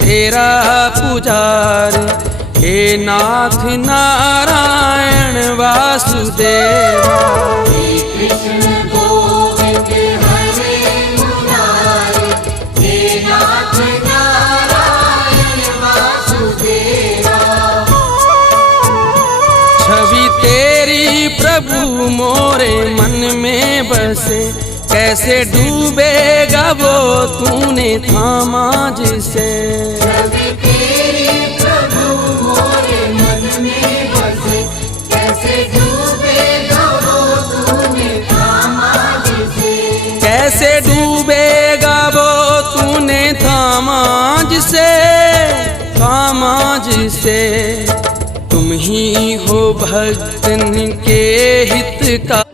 तेरा पुजारी। हे नाथ नारायण वासुदेव। हे कृष्ण गोविंद हरे मुरारी। हे नाथ नारायण वासुदेवा। छवि तेरी प्रभु मोरे मन में बसे, कैसे डूबेगा वो तूने थामा जिसे। छवि तेरी प्रभु मोरे मन में बसे, कैसे डूबेगा वो तूने थामा जिसे। कैसे डूबेगा वो तूने थामा जिसे, थामा जिसे। तुम ही हो भक्तन के हित का